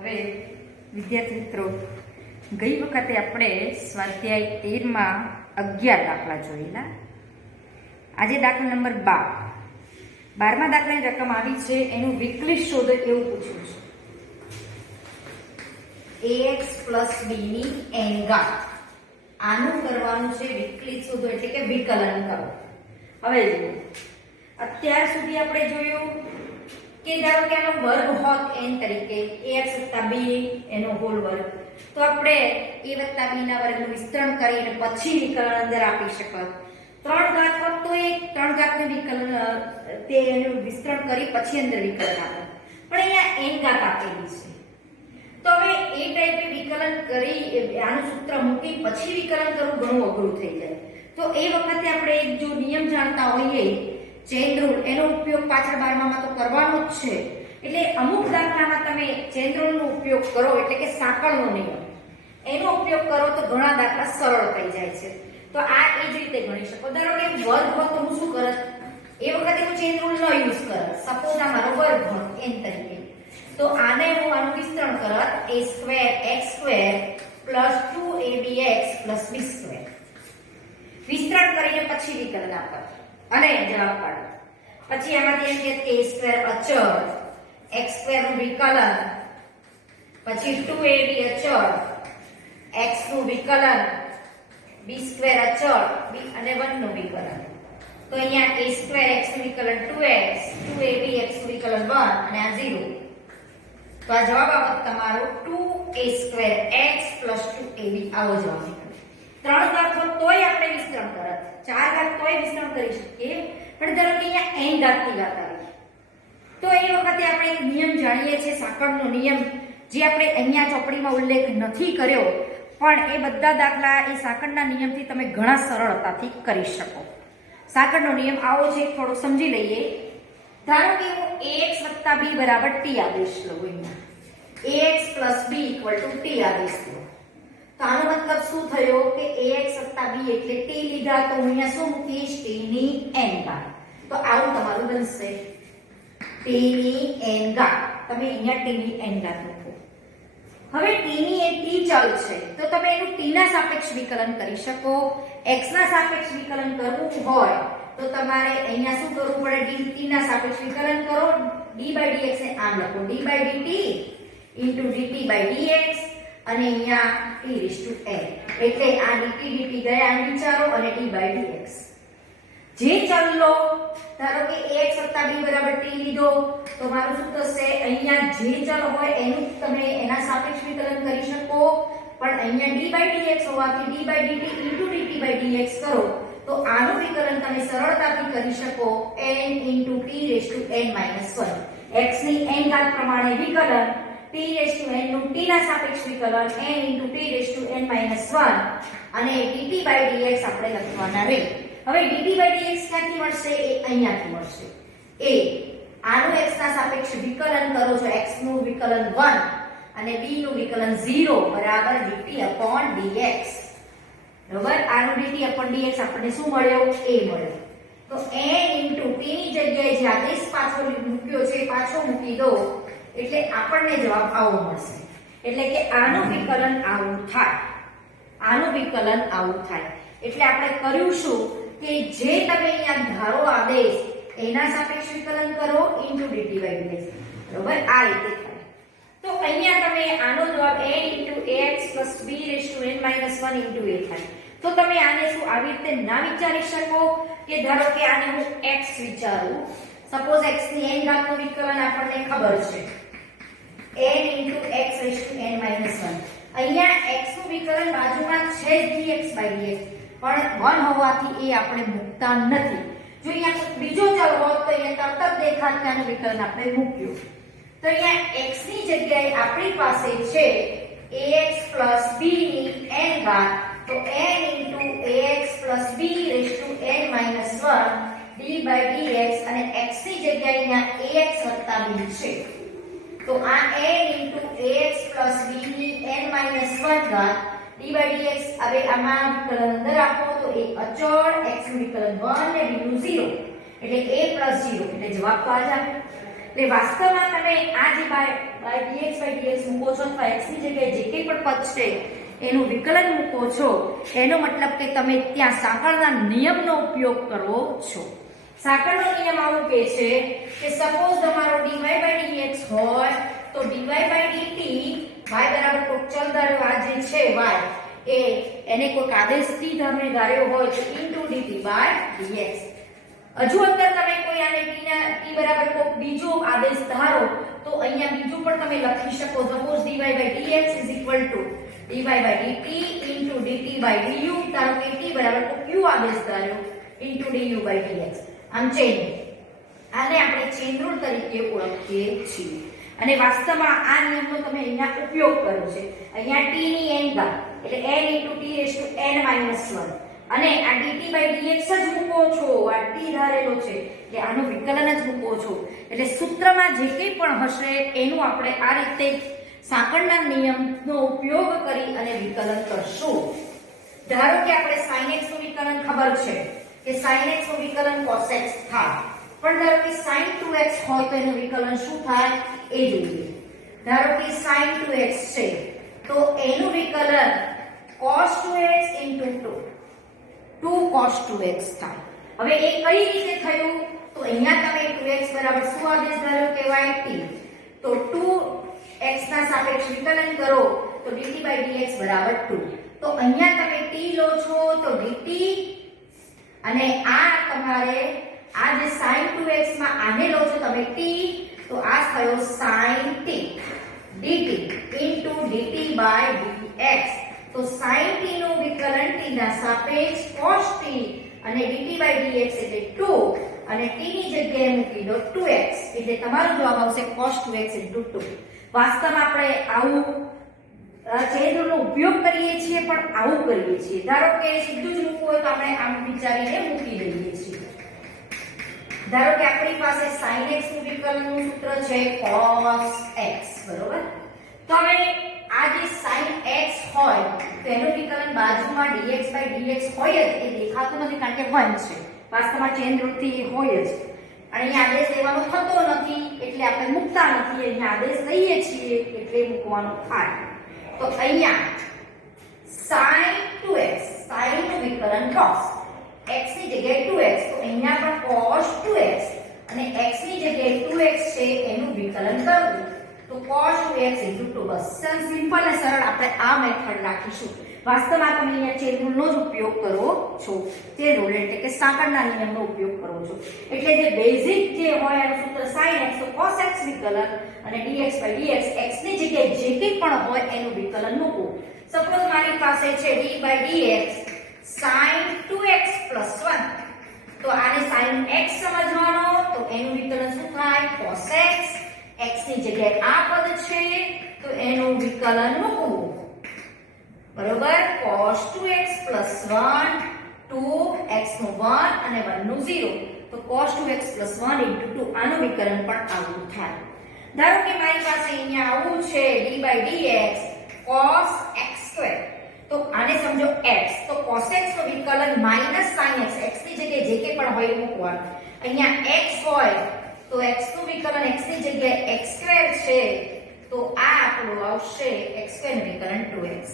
હવે વિદ્યાર્થી મિત્રો, ગઈ વખતે આપણે સ્વાધ્યાય 13 માં 11 દાખલા જોયેલા. આજે દાખલા નંબર 12. 12મા દાખલાની રકમ આવી છે, એનું વિકલિત શોધો એવું પૂછ્યું છે. ax + b ની n ઘાત. આનું કરવાનું છે વિકલિત શોધો, એટલે કે વિકલન કરો. હવે જુઓ, અત્યાર સુધી આપણે જોયું કે ધારો કે આનો વર્ગ હોત n તરીકે ax + b એનો હોલ વર્ગ, તો આપણે a + b ના વર્ગનું વિસ્તરણ કરીને પછી વિકલન અંદર આપી શકત. 3 ઘાત હોત તો એ 3 ઘાતનું વિકલન તે એનું વિસ્તરણ કરી પછી અંદર વિકલન આપે. પણ અહીંયા n ઘાત આપેલી છે, તો હવે એ ટાઈપે વિકલન કરી આનું સૂત્ર મૂકી પછી વિકલન કરવું ઘણું અઘરું થઈ જાય. તો એ વખતે આપણે એક જો નિયમ જાણતા હોઈએ, ચેન રૂલ, એનો ઉપયોગ પાછળ 12માં તો કરવાનો જ છે. એટલે અમુક દાખલામાં તમે ચેન રૂલનો ઉપયોગ કરો, એટલે કે સાંકળનો નિયમ, એનો ઉપયોગ કરો તો ઘણા દાખલા સરળ થઈ જાય છે. તો આ એ જ રીતે ગણી શકો. ધારો કે વર્ગ હોત તો હું શું કરત? એ વખતે હું ચેન રૂલ નો યુઝ કરત. સપોઝ આ મારો વર્ગ હોત n તરીકે, તો આને હું આનું વિસ્તરણ કરત a²x² + 2abx + b². વિસ્તરણ કરીને પછી વિકલન આપત અને જવાબ પાડો. પછી આમાંથી એમ કે a² અચળ, x² નું વિકલન, પછી 2ab અચળ, x નું વિકલન, b² અચળ, b અને 1 નું વિકલન. તો અહીંયા a²x નું વિકલન 2x, 2abx નું વિકલન 1 અને આ 0. તો આ જવાબ આવત તમારો 2a²x + 2ab. આવો જવાબ નીકળે. 3 ઘાત હોત તોય આપણે વિસ્તરણ કરત, 4 ઘાત તોય વિસ્તરણ કરી શકીએ, પણ ધારો કે અહીંયા n ઘાતની વાત આવી, તો એ વખતે આપણે એક નિયમ જાણીએ છીએ, સાંકળનો નિયમ, જે આપણે અહીંયા ચોપડીમાં ઉલ્લેખ નથી કર્યો, પણ એ બધા દાખલા એ સાંકળના નિયમથી તમે ઘણા સરળતાથી કરી શકો. સાંકળનો નિયમ આવો છે, થોડો સમજી લઈએ. ધારો કે હું ax + b = t આદેશ લઉં. અહીંયા ax + b = t આદેશ લઉં. તો આનો મતલબ શું થયો કે ax + b એટલે t લીધા, તો અહીંયા શું મૂકીશ? t ની n ઘાત. તો આવું તમારું બનશે t ની n ઘાત. તમે અહીંયા t ની n ઘાત મૂકો. હવે t ની n t ચલ છે, તો તમે એનું t ના સાપેક્ષ વિકલન કરી શકો. x ના સાપેક્ષ વિકલન કરવું હોય તો તમારે અહીંયા શું કરવું પડે? t ના સાપેક્ષ વિકલન કરો, d/dx ને આમ લખો, d/dt * dt/dx અને અહીંયા t⁵n. એટલે આ dt dt ગયા આમ વિચારો અને d/dx. જે ચલ લો, ધારો કે ax + b = t લીધો, તો મારું શું થશે? અહીંયા જે ચલ હોય એનું તમે એના સાપેક્ષ વિકલન કરી શકો, પણ અહીંયા d/dx હોવાથી d/dt * dt/dx કરો, તો આનું વિકલન તમે સરળતાથી કરી શકો n * t⁵n - 1. x ની n ઘાત પ્રમાણે વિકલન, t⁵n નું t ના સાપેક્ષ વિકલન n * t⁵n - 1 અને dt/dx આપણે લખવાના રહે. હવે dt/dx ક્યાંથી મળશે? એ અહીંયાથી મળશે. a આનું x ના સાપેક્ષ વિકલન કરો છો, x નું વિકલન 1 અને b નું વિકલન 0 બરાબર dt/dx. બરાબર, આનું dt/dx આપણને શું મળ્યો? a મળ્યો. તો n * t ની જગ્યાએ જે આદેશ પાછો મૂક્યો છે પાછો મૂકી દો, એટલે આપણને જવાબ આવો મળશે. એટલે કે આનું વિકલન આવું થાય, આનું વિકલન આવું થાય. એટલે આપણે કર્યું શું કે જે તમે અહીંયા ધારો આદેશ, એના સાપેક્ષ વિકલન કરો * dt/dx. બરાબર, આ રીતે થાય. તો અહીંયા તમે આનો જવાબ n * ax + b⁴n - 1 * a થાય. તો તમે આને શું આવી રીતે ના વિચારી શકો કે ધારો કે આને હું x વિચારું. સપોઝ x ની n ઘાતનું વિકલન આપણને ખબર છે n * x⁴n - 1. અહીંયા x નું વિકલન બાજુમાં છે dx/dx, પણ 1 હોવાથી એ આપણે મૂકતા નથી. જો અહીંયા બીજો ચલ હોત તો અહીંયા તરત જ દેખાત કે આનું વિકલન આપણે મૂક્યું. તો અહીંયા x ની જગ્યાએ આપણી પાસે છે ax + b ની n ઘાત, તો n * ax + b⁴n - 1 ddx, અને x ની જગ્યાએ અહીંયા ax + b છે, તો આ n * ax + b ની n - 1 ઘાત ddx. હવે આમાં વિકલન અંદર આપો તો a અચળ, x નું વિકલન 1 અને b નું 0, એટલે a + 0, એટલે જવાબ તો આ જ આવે. એટલે વાસ્તવમાં તમે આ જે બાય dx મૂકો છો અથવા x ની જગ્યાએ જે કંઈ પણ પદ છે એનું વિકલન મૂકો છો, એનો મતલબ કે તમે ત્યાં સાંકળના નિયમનો ઉપયોગ કરો છો. સાંકળનો નિયમ આવું કહે છે કે સપોઝ તમારો dy by dx હોય તો dy by dt y બરાબર કોઈ ચલ ધાર્યો આ જે છે y એને કોઈ આદેશ t તમે ધાર્યો હોય તો into dt by dx. હજુ અંદર તમે કોઈ આને t બરાબર કોઈ બીજો આદેશ ધારો તો અહીંયા બીજું પણ તમે લખી શકો. Suppose dy by dx is equal to dy by dt into dt by du. ધારો કે t બરાબર કોઈ q આદેશ ધાર્યો into du by dx. આમ ચેન, આને આપણે ચેન રૂલ તરીકે ઓળખીએ છીએ. અને વાસ્તવમાં આ નિયમનો તમે અહીંયા ઉપયોગ કર્યો છે. અહીંયા t ની n ઘાત એટલે n * t n - 1 અને આ dt by dx જ મૂકો છો. આ t ધારેલો છે એટલે આનું વિકલન જ મૂકો છો. એટલે સૂત્રમાં જે કંઈ પણ હશે એનું આપણે આ રીતે સાંકળના નિયમનો ઉપયોગ કરી અને વિકલન કરશું. ધારો કે આપણે sin x નું વિકલન ખબર છે કે sin x નું વિકલન cos x થાય, પણ ધારો કે sin 2x હોય તો એનું વિકલન શું થાય એ જોઈએ. ધારો કે sin 2x છે તો એનું વિકલન cos 2x into 2 cos 2x થાય. હવે એ કઈ રીતે થયું તો અહીંયા તમે 2x બરાબર શું આદેશ ધાર્યો કહેવાય t, તો 2x ના સાપેક્ષ વિકલન કરો તો dt by dx બરાબર 2. તો અહીંયા તમે t લો છો તો dt અને આ તમારે આ જે sin 2x માં આને લો છો તમે t તો આ થયો sin t dt into dt by dx. તો sin t નું વિકલન t ના સાપેક્ષ cos t અને dt by dx એટલે 2 અને t ની જગ્યાએ મૂકી દો 2x એટલે તમારો જવાબ આવશે cos 2x into 2. વાસ્તવમાં આપણે આવું ચેન રૂલનો ઉપયોગ કરીએ છીએ પણ આવું કરીએ છીએ. ધારો કે સીધું જ મૂકવું હોય તો આપણે આમ વિચારીને મૂકી દઈએ છીએ. ધારો કે આપણી પાસે sin x નું વિકલનનું સૂત્ર છે cos x બરોબર. તો હવે આ જે sin x હોય તો એનું વિકલન બાજુમાં dx by dx હોય જ, એ દેખાતું નથી કારણ કે 1 છે. વાસ્તવમાં ચેન રૂલથી હોય જ. અને અહીંયા આદેશ લેવાનો થતો નથી એટલે આપણે મૂકતા નથી, અહીંયા આદેશ લઈએ છીએ એટલે મૂકવાનો થાય. તો અહીંયા sin 2x sin નું વિકલન cos x ની જગ્યાએ 2x તો અહીંયા પણ cos 2x અને x ની જગ્યાએ 2x છે એનું વિકલન કરવું તો cos 2x into 2. બસ સિમ્પલ અને સરળ આપણે આ મેથડ રાખીશું. વાસ્તવમાં તમે અહીંયા ચેન રૂલનો જ ઉપયોગ કરો છો. ચેન રૂલ એટલે કે સાંકળના નિયમનો ઉપયોગ કરો છો. એટલે જે બેઝિક જે હોય એનું સૂત્ર sin x તો cos x વિકલન અને dx by dx x ની જગ્યાએ જે કંઈ પણ હોય એનું વિકલન મૂકો. સપોઝ મારી પાસે છે d by dx sin 2x plus 1 તો આને sin x સમજવાનો તો એનું વિકલન શું થાય cos x. x ની જગ્યાએ આ પદ છે તો એનું વિકલન મૂકવું બરોબર. cos 2x plus 1 2x નું 1 અને 1 નું 0 તો cos 2x plus 1 into 2 આનું વિકલન પણ આવું થાય. ધારો કે મારી પાસે અહીંયા આવું છે d by dx cos x square તો આને સમજો x તો cos x નું વિકલન minus sin x. x ની જગ્યાએ જે કે પણ હોય મૂકવાનું. અહીંયા x હોય તો x નું વિકલન x ની જગ્યાએ x square છે તો આ આપણું આવશે x square નું વિકલન 2x.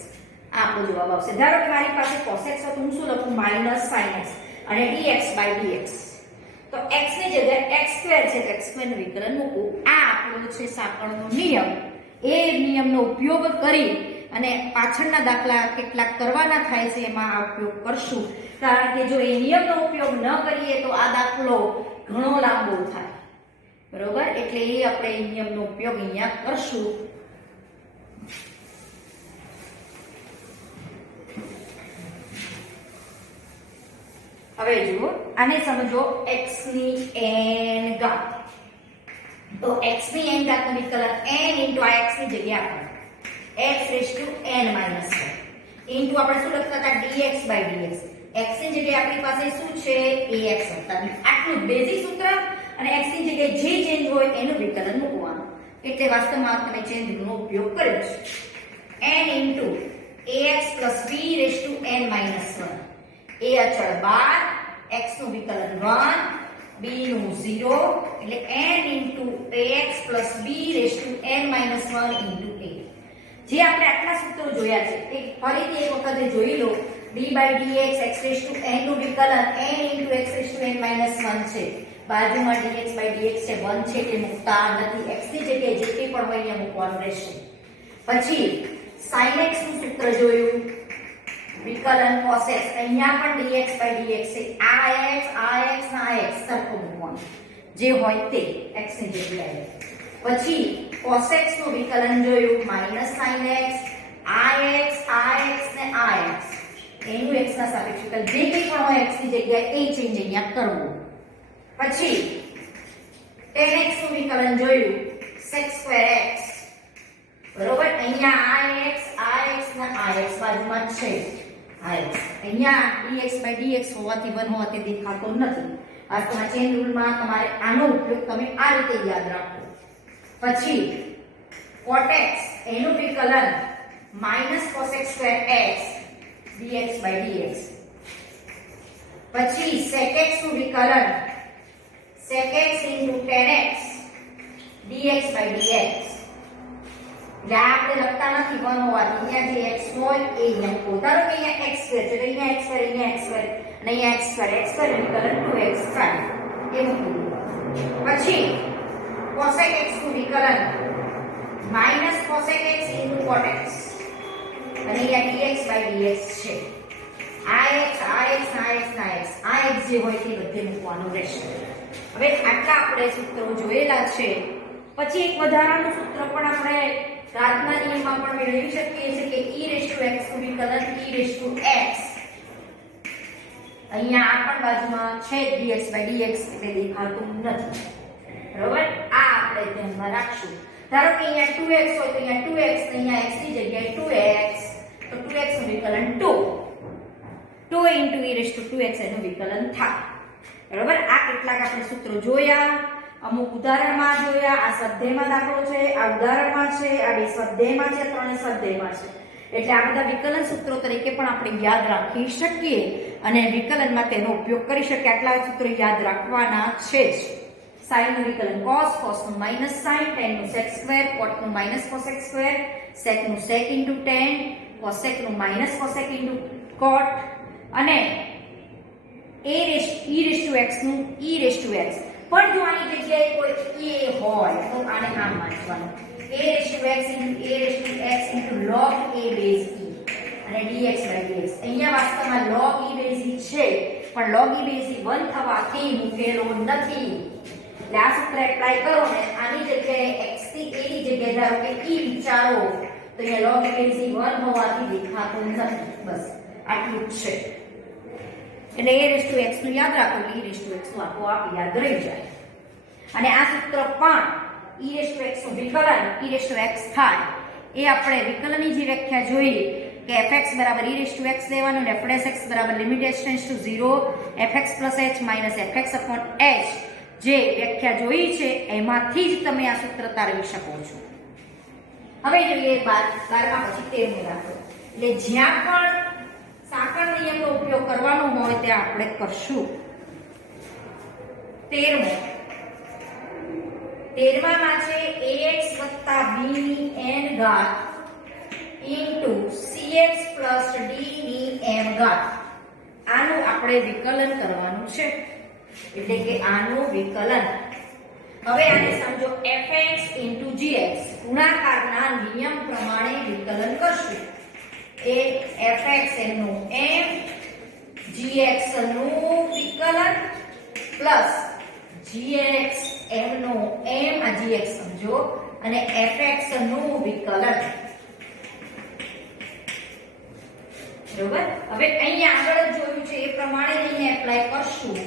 આ આપણો જવાબ આવશે. ધારો કે મારી પાસે cos x હોય તો હું શું લખું minus sin x અને dx by dx તો x ની જગ્યાએ x square છે તો x square નું વિકલન મૂકું. આ આપણો છે સાંકળનો નિયમ. એ નિયમનો ઉપયોગ કરી અને પાછળના દાખલા કેટલાક કરવાના થાય છે એમાં આ ઉપયોગ કરશું. કારણ કે જો એ નિયમનો ઉપયોગ ન કરીએ તો આ દાખલો ઘણો લાંબો થાય બરોબર. એટલે એ આપણે એ નિયમનો ઉપયોગ અહીંયા કરશું. હવે જુઓ આને સમજો x ની n ઘાત તો x ની n ઘાતનું વિકલન n into આ x ની જગ્યાએ આપણે x raised to n minus 1 into આપણે શું લખતા હતા dx by dx. x ની જગ્યાએ આપણી પાસે શું છે ax હતા. આટલું બેઝિક સૂત્ર અને x ની જગ્યાએ જે ચેન્જ હોય એનું વિકલન મૂકવાનું. એટલે વાસ્તવમાં તમે ચેન્જ રૂલનો ઉપયોગ કર્યો છે. n into ax plus b raised to n minus 1 a અચળ 12 x નું વિકલન 1 b નું 0 એટલે n into ax plus b raised to n minus 1 into a. જે આપણે આટલા સૂત્રો જોયા છે એ ફરીથી એક વખત જોઈ લો. d by dx x raised to n નું વિકલન n into x raised to n minus 1 છે. બાજુમાં dx by dx છે 1 છે કે મૂકતા નથી. x ની જગ્યાએ જે કંઈ પણ હોય એ મૂકવાનું રહેશે. પછી sin x નું સૂત્ર જોયું, વિકલન cos x. અહીંયા પણ dx by dx છે. આ x ના x સરખું મૂકવાનું જે હોય તે x ની જગ્યાએ. પછી cos x નું વિકલન જોયું, માઈનસ sin x, આ x ને આ x એનું x ના સાપેક્ષ વિકલન જે કંઈ પણ હોય x ની જગ્યાએ એ ચેન્જ અહીંયા કરવું. પછી tan x નું વિકલન જોયું, sec square x બરોબર. અહીંયા આ x ને આ x બાજુમાં છે. અહીંયા dx by dx હોવાથી 1 હોવાથી દેખાતો નથી. આ ચેન રૂલમાં તમારે આનો ઉપયોગ તમે આ રીતે યાદ રાખો. પછી cot x એનું વિકલન -cos x square x dx by dx. પછી sec x નું વિકલન sec x into tan x dx by dx. એટલે આપણે લખતા નથી 1 હોવાથી અહીંયા જે x હોય એ અહીંયા મૂકો. ધારો કે અહીંયા x સ્ક્વેર છે તો અહીંયા x સ્ક્વેર અને અહીંયા x સ્ક્વેર વિકલન 2x² એ મૂકી. પછી cosec x નું વિકલન -cosec x into cot x અને અહીંયા dx by dx છે. આ x જે હોય તે બધે મૂકવાનું રહેશે. હવે આટલા આપણે સૂત્રો જોયેલા છે. પછી એક વધારાનું સૂત્ર પણ આપણે ઘાતના નિયમમાં પણ મેળવી શકીએ છીએ કે e raised to x નું વિકલન e raised to x. અહીંયા આ પણ બાજુમાં છે dx by dx એટલે દેખાતું નથી. બરોબર. આ આપણે ધ્યાનમાં રાખશું. ધારો કે અહીંયા 2x હોય તો અહીંયા 2x ને અહીંયા x ની જગ્યાએ 2x તો 2x નું વિકલન 2 into e raised to 2x એનું વિકલન થાય. બરોબર. આ કેટલાક આપણે સૂત્રો જોયા, અમુક ઉદાહરણમાં જોયા. આ સ્વાધ્યાયમાં દાખલો છે, આ ઉદાહરણમાં છે, આ બે સ્વાધ્યાયમાં છે, ત્રણે સ્વાધ્યાયમાં છે. એટલે આ બધા વિકલન સૂત્રો તરીકે પણ આપણે યાદ રાખી શકીએ અને વિકલનમાં તેનો ઉપયોગ કરી શકીએ. આટલા સૂત્રો યાદ રાખવાના છે જ. sin નું વિકલન cos નું minus sin, tan નું sec square, cot નું minus cosec square, sec નું sec into tan, cosec નું minus cosec into cot અને e raised to x નું e raised to x. પણ જો આની જગ્યાએ કોઈ a હોય તો આને આમ વાંચવાનું, a raised to x into log a base e અને dx by dx. અહીંયા વાસ્તવમાં log e base e છે પણ log e base e 1 થવાથી મૂકેલો નથી. એટલે આ સૂત્ર એપ્લાય કરો ને આની જગ્યાએ x થી a ની જગ્યાએ ધારો કે e વિચારો તો અહીંયા log e base e 1 હોવાથી દેખાતું નથી. બસ આટલું જ છે. એટલે a raised to x નું યાદ રાખો, e raised to x નું આપોઆપ યાદ રહી જાય. અને આ સૂત્ર પણ e raised to x નું વિકલન e raised to x થાય એ આપણે વિકલનની જે વ્યાખ્યા જોઈ કે fx બરાબર e raised to x લેવાનું અને f' x બરાબર limit h tends to 0 fx + h - fx upon h જે વ્યાખ્યા જોઈ છે એમાંથી જ તમે આ સૂત્ર તારવી શકો છો. હવે જોઈએ 12મા પછી 13મો દાખલો. એટલે જ્યાં પણ સાંકળ નિયમનો ઉપયોગ કરવાનો હોય તે આપણે કરશું. 13માં છે ax + b ની n ઘાત into cx + d ની m ઘાત. આનું આપણે વિકલન કરવાનું છે. એટલે કે આનું વિકલન. હવે આને સમજો fx * gx ગુણાકારના નિયમ પ્રમાણે વિકલન કરશું. એ fx નું m gx નું વિકલન પ્લસ gx m નું m આ gx સમજો અને fx નું વિકલન. બરોબર. હવે અહીંયા આગળ જોયું છે એ પ્રમાણે એને એપ્લાય કરશું.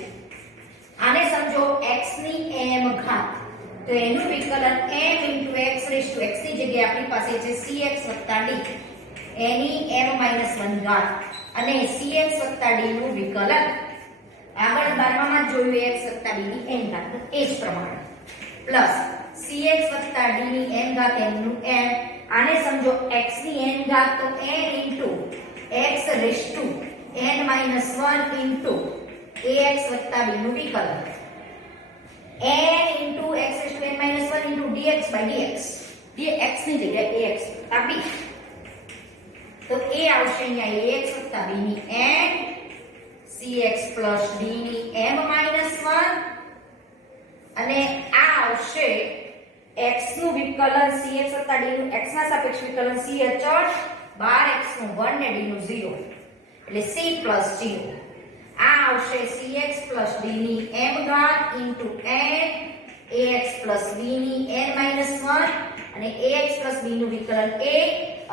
આને સમજો x ની m ઘાત તો એનું વિકલન m * x raised to x ની જગ્યાએ આપણી પાસે છે cx + d એની m - 1 ઘાત અને cx + d નું વિકલન. આગળ 12માં જોયું x + d ની n ઘાત એ જ પ્રમાણે પ્લસ cx + d ની n ઘાત m નું m. આને સમજો x ની n ઘાત તો n * x raised to n - 1 * ax + b નું વિકલન. n into x raised to n minus 1 into dx by dx. dx ની જગ્યાએ ax વત્તા b. તો a આવશે અહીંયા ax વત્તા b ની n cx plus d ની m minus 1 અને આ આવશે x નું વિકલન cx વત્તા d નું x ના સાપેક્ષ વિકલન c અચળ 12x નું 1 ને d નું 0 એટલે c plus 0. આ આવશે cx plus d ની m ઘાત into n ax plus b ની n minus 1 અને ax plus b નું વિકલન a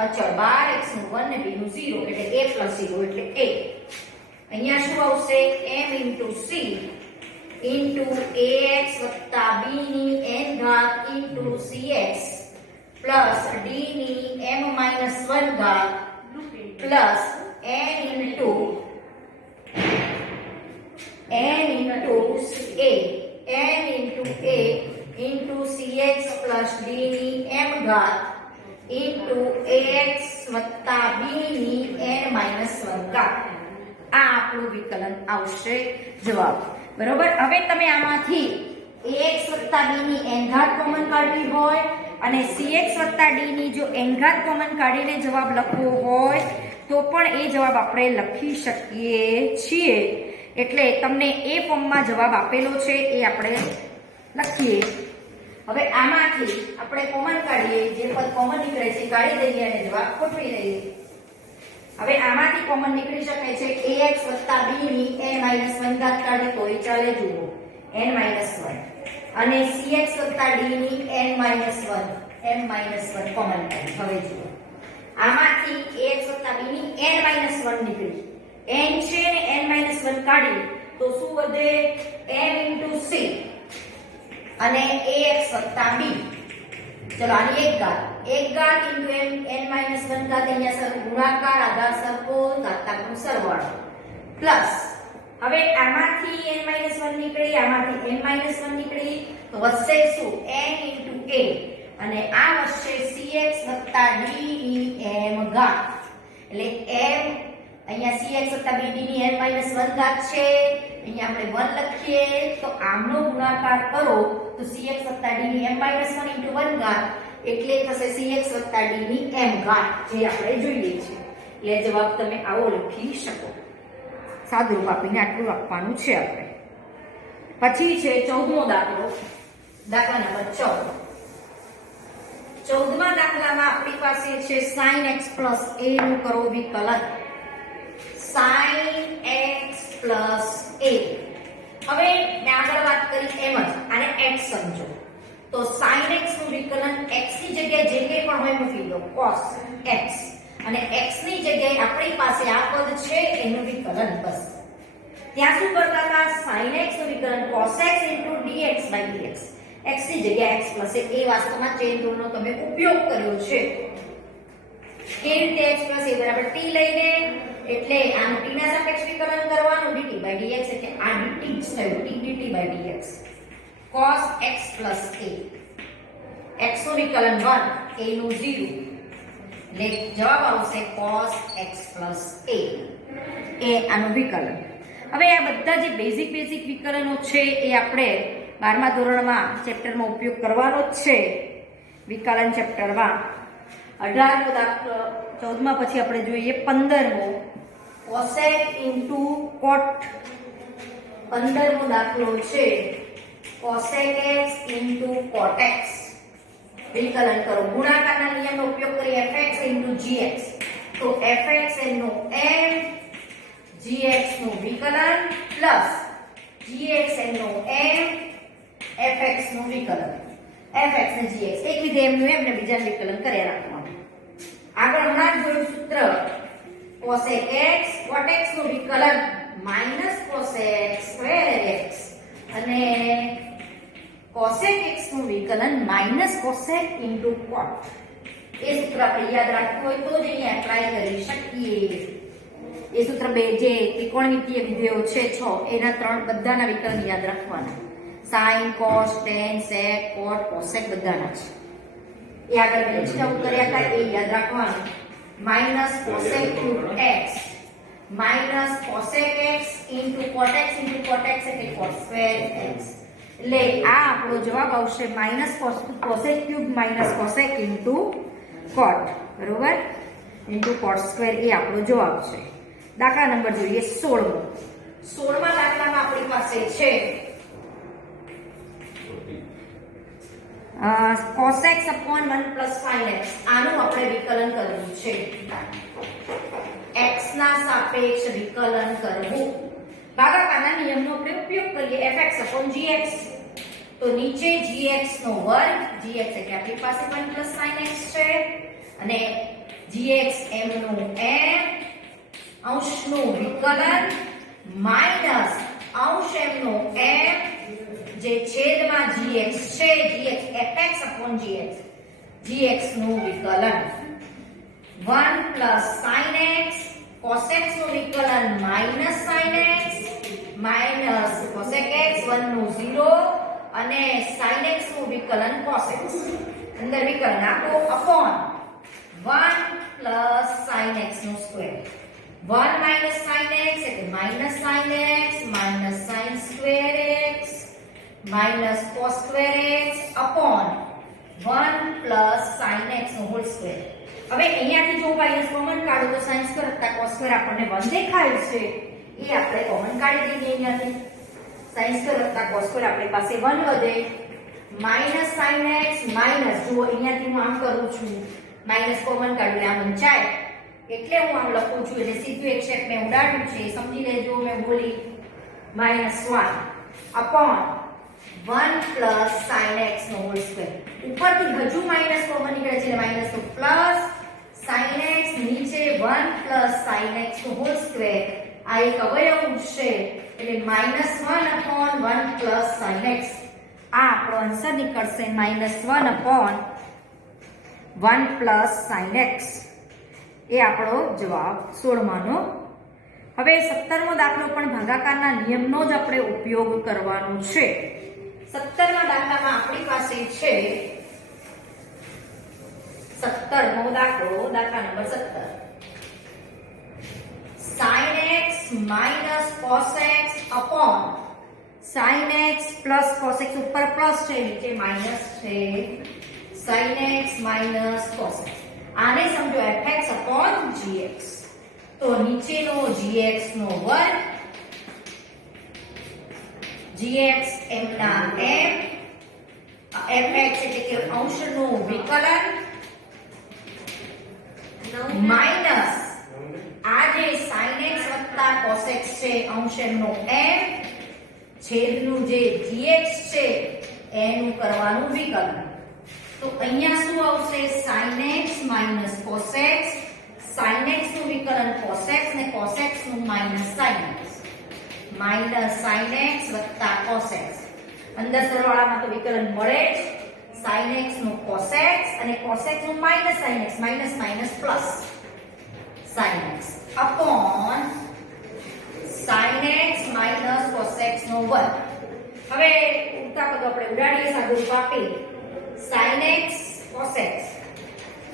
અચળ 12x નું 1 ને b નું 0 એટલે a plus 0 એટલે a. અહીંયા શું આવશે m into c into ax વત્તા b ની n ઘાત into cx plus d ની m minus 1 ઘાત plus n into a into cx plus d ની m ઘાત into ax વત્તા b ની n minus 1 ઘાત. આ આપણું વિકલન આવશે જવાબ. બરોબર. હવે તમે આમાંથી ax વત્તા b ની n ઘાત કોમન કાઢવી હોય અને cx વત્તા d ની જો n ઘાત કોમન કાઢીને જવાબ લખવો હોય તો પણ એ જવાબ આપણે લખી શકીએ છીએ. એટલે તમને એ ફોર્મમાં જવાબ આપેલો છે એ આપણે લખીએ. હવે આમાંથી આપણે કોમન કાઢીએ, જે પદ કોમન નીકળે છે કાઢી દઈએ અને જવાબ ગોઠવી દઈએ. હવે આમાંથી કોમન નીકળી શકે છે ax વત્તા b ની n minus 1 ઘાત કાઢી તોય ચાલે. જુઓ n minus 1 અને cx વત્તા d ની n minus 1 m minus 1 common કાઢી. હવે જુઓ આમાંથી ax વત્તા b ની n minus 1 નીકળી, n છે ને n minus 1 કાઢી તો શું વધે m into c અને ax વત્તા b. ચલો આની એક ઘાત into n minus 1 ઘાત અહીંયા સર ગુણાકાર આધાર સરખો ઘાતાંકનો સરવાળો પ્લસ. હવે આમાંથી n minus 1 નીકળી, આમાંથી n minus 1 નીકળી તો વધશે શું n into a અને આ વધશે cx વત્તા d ની m ઘાત. એટલે m અહીંયા cx વત્તા b d ની n minus 1 ઘાત છે, અહીંયા આપણે 1 લખીએ તો આમનો ગુણાકાર કરો તો cx વત્તા d ની m minus 1 into 1 ઘાત એટલે થશે cx વત્તા d ની m ઘાત, જે આપણે જોઈએ છે. એટલે જવાબ તમે આવો લખી શકો. સાદુરૂપ આપીને આટલું આપવાનું છે આપણે. પછી છે 14મો દાખલો, દાખલા નંબર 14. 14મા દાખલામાં આપણી પાસે છે sin x plus a નું કરો વિકલન. sin x plus a. હવે મેં આગળ વાત કરી એમ જ આને x સમજો તો sin x નું વિકલન x ની જગ્યાએ જે કંઈ પણ હોય મૂકી દો cos x અને x ની જગ્યાએ આપણી પાસે આ પદ છે એનું વિકલન. બસ ત્યાં શું કરતા હતા sin x નું વિકલન cos x dx by dx. x ની જગ્યાએ x plus a. એ વાસ્તવમાં ચેન રૂલનો તમે ઉપયોગ કર્યો છે. કેવી રીતે x plus a બરાબર t લઈને એટલે આનું t ના સાપેક્ષ વિકલન કરવાનું dt by dx એટલે આ dt જ થયું t dt by dx. cos x plus a. x નું વિકલન 1 a નું 0 એટલે જવાબ આવશે cos x plus a. એ આનું વિકલન. હવે આ બધા જે બેઝિક વિકલનો છે એ આપણે 12મા ધોરણમાં ચેપ્ટરમાં ઉપયોગ કરવાનો જ છે. વિકલન ચેપ્ટરમાં 18મો દાખલો 14મા પછી આપણે જોઈએ 15મો cosec into cot. 15મો દાખલો છે cosec x into cot x. વિકલન કરો. ગુણાકારના નિયમનો ઉપયોગ કરી fx into gx. તો fx એનો m gx નું વિકલન પ્લસ gx એનો m fx નું વિકલન. fx ને gx એક વિધેય એમનું એમને બીજા વિકલન કર્યા રાખવાનું. આગળ હમણાં જોયું સૂત્ર cosec x cot x નું વિકલન minus cosec square x અને cosec x નું વિકલન minus cosec into cot. એ સૂત્ર આપણે યાદ રાખવું હોય તો જ અહીંયા એપ્લાય કરી શકીએ. એ સૂત્ર બે જે ત્રિકોણમિતીય વિધેયો છે 6 એના ત્રણ બધાના વિકલન યાદ રાખવાના. sin cos tan sec cot cosec બધાના છે. એ આગળ મેં લિસ્ટ આઉટ કર્યા હતા એ યાદ રાખવાનું. minus cosec cube x minus cosec x into cot x એટલે cot square x એટલે આ આપણો જવાબ આવશે minus cosec cube minus cosec into કોટ, બરોબર, ઇન્ટુ કોટ સ્ક્વેર. એ આપણો જવાબ છે. દાખલા નંબર જોઈએ 16મો. 16મા દાખલામાં આપણી પાસે છે cos x upon 1 plus sin x. આનું આપણે વિકલન કરવું છે. x ના સાપેક્ષ વિકલન કરવું. ભાગાકારના નિયમનો આપણે ઉપયોગ કરીએ. fx upon gx. તો નીચે gx નો વર્ગ, gx એટલે આપણી પાસે 1 plus sin x છે, અને gx m નું m અંશનું વિકલન માઈનસ અંશ m નું m જે છેદમાં gx છે, gx fx upon gx, gx નું વિકલન 1 plus sin x, cos x નું વિકલન minus sin x minus cosec x, 1 નું 0 અને sin x નું વિકલન cos x. અંદર વિકલન આપો upon 1 plus sin x નું સ્ક્વેર. 1 minus sin x એટલે minus sin x minus sin square x minus cos square x upon 1 plus sin x નો whole square. હવે અહીંયાથી જો માઈનસ કોમન કાઢો તો sin સ્ક્વેર વત્તા cos સ્ક્વેર આપણને 1 દેખાય છે. એ આપણે કોમન કાઢી દઈએ અહીંયાથી. sin સ્ક્વેર વત્તા cos સ્ક્વેર આપણી પાસે 1 વધે. માઈનસ sin x માઈનસ, જો અહીંયાથી હું આમ કરું છું, માઈનસ કોમન કાઢું આમ વંચાય, એટલે હું આમ લખું છું, એટલે સીધું એક શેપ મેં ઉડાડ્યું છે, સમજી લેજો મેં બોલી. -1 upon 1 plus sin x નો હોલ સ્ક્વેર. ઉપરથી હજુ માઈનસ કોમન નીકળે છે એટલે માઈનસ તો પ્લસ sin x, નીચે 1 plus sin x નો હોલ સ્ક્વેર. આ એક અવયવ છે એટલે -1 upon 1 plus sin x. આ આપણો આન્સર નીકળશે -1 upon 1 plus sin x. એ આપણો જવાબ 16માનો. હવે 17મો દાખલો પણ ભાગાકારના નિયમનો જ આપણે ઉપયોગ કરવાનો છે. 17મા દાખલામાં આપણી પાસે છે 17મો દાખલો, દાખલા number 17. sin x minus cos x upon sin x plus cos x. ઉપર પ્લસ છે, નીચે માઈનસ છે. sin x minus cos x. આને સમજો fx upon gx. તો નીચેનો gx નો વર્ગ, gx m ના m, fx એટલે કે અંશનું વિકલન માઈનસ આ જે sin x વત્તા cos x છે, અંશ m નો m, છેદનું જે gx છે એનું કરવાનું વિકલન. તો અહીંયા શું આવશે? sin x minus cos x, sin x નું વિકલન cos x ને cos x નું minus sin x, minus sin x વત્તા cos x. અંદર સરવાળામાં તો વિકલન મળે જ. sin x નું cos x અને cos x નું minus sin x, minus minus plus sin x upon sin x minus cos x નો વર્ગ. હવે ઉલટા પદો આપણે ઉડાડીએ, સાદું રૂપ આપી. sin x cos x,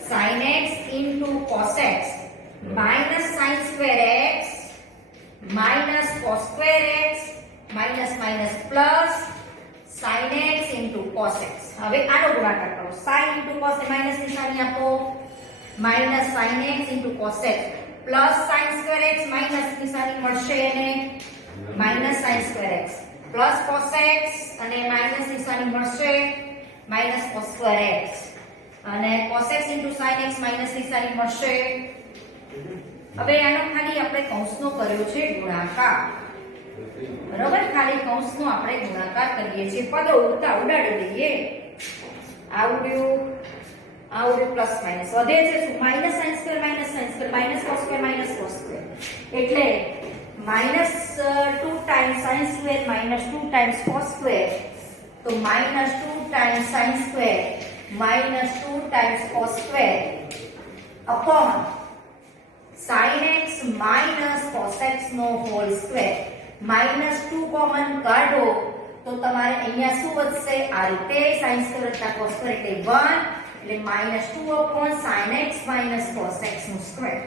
sin x into cos x minus sin square x minus cos square x minus minus plus sin x into cos x. હવે આનો ગુણાકાર કરો. sin into cos એ માઈનસ નિશાની આપો, minus sin x into cos x plus sin square x minus નિશાની મળશે અને minus sin square x plus cos x અને minus નિશાની મળશે minus cos square x અને cos x into sin x minus નિશાની મળશે. હવે આનો ખાલી આપણે કૌંસનો કર્યો છે ગુણાકાર, બરોબર? ખાલી કૌંસનો આપણે ગુણાકાર કરીએ છીએ. પદો ઉડતા ઉડાડી દઈએ. આવડ્યું પ્લસ માઈનસ વધે છે શું? Minus sin square minus cos square minus cos square એટલે -2 times sin square minus 2 times cos square. તો -2 times sin square minus 2 times cos square upon sin x minus cos x નો whole square. -2 common કાઢો તો તમારે અહીંયા શું વધશે? આ રીતે sin square વત્તા cos square એટલે 1 એટલે -2 upon sin x minus cos x નો સ્ક્વેર.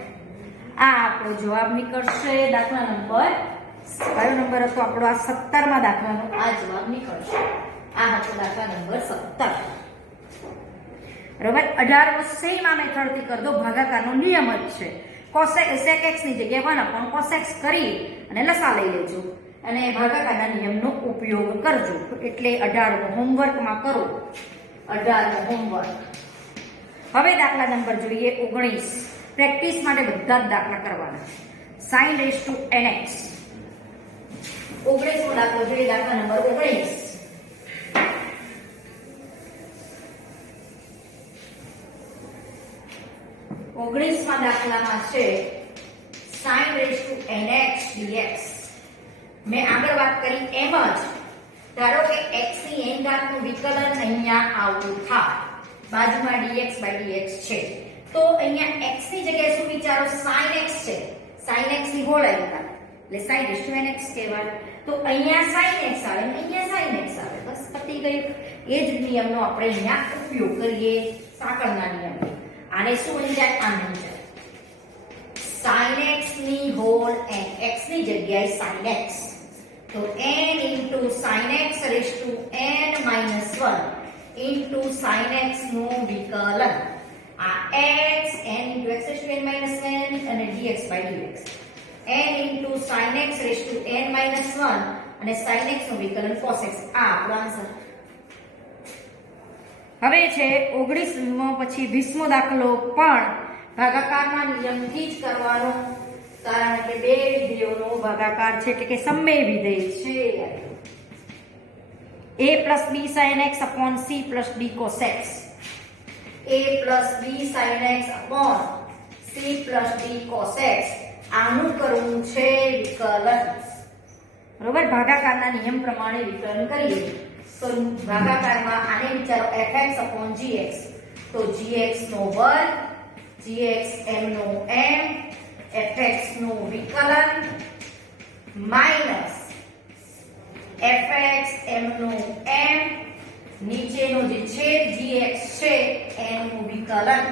આ આપણો જવાબ નીકળશે. દાખલા નંબર કયો નંબર હતો આપણો? આ 17મા દાખલાનો આ જવાબ નીકળશે. આ હતો દાખલા નંબર 17. બરાબર. 18 સેમ આ મેથડથી કરી દો, ભાગાકારનો નિયમ જ છે. sec x ની જગ્યાએ 1 cos x કરી અને લસા લઈ લેજો અને ભાગાકારના નિયમનો ઉપયોગ કરજો. એટલે 18 હોમવર્કમાં કરો. 18 હોમવર્ક. હવે દાખલા નંબર જોઈએ 19. પ્રેક્ટિસ માટે બધા જ દાખલા કરવાના. sin raised to nx. 19મો દાખલો જોઈએ, દાખલા નંબર 19. 19મા દાખલામાં છે sin raised to nx dx. મેં આગળ વાત કરી એમ જ ધારો કે x ની n ઘાતનું વિકલન અહીંયા આવતું થાય, બાજુમાં dx/dx છે, તો અહીંયા x ની જગ્યાએ શું વિચારો, sin x છે, sin x ની હોલ આવી એટલે sin raised to nx કહેવાય. તો અહીંયા sin x આવે અને અહીંયા sin x આવે, બસ પતી ગયું. એ જ નિયમનો આપણે અહીંયા ઉપયોગ કરીએ, સાંકળના નિયમ. આને શું બની જાય, આમ બની જાય sin x ની હોલ n, x ની જગ્યાએ sin x, તો n into sin x raised to n minus 1 into sin x નું વિકલન. આ x n into x raised to n minus 1 અને dx/dx, n into sin x raised to n minus 1 અને sin x નું વિકલન cos x. આ આપણો answer. હવે છે 19મો પછી 20મો દાખલો પણ ભાગાકારના નિયમથી જ કરવાનો, કારણ કે બે વિધેયોનો ભાગાકાર છે એટલે કે સમય વિધેય છે. a plus b sin x upon c plus d cos x. a plus b sin x upon c plus d cos x. આનું કરવું છે વિકલન. બરોબર. ભાગાકારના નિયમ પ્રમાણે વિકલન કરીએ તો ભાગાકારમાં આને વિચારો fx upon gx, તો gx નો વર્ગ, gx m નો m, fx નું વિકલન માઈનસ fx m નું m, નીચેનો જે છે gx છે એનું વિકલન.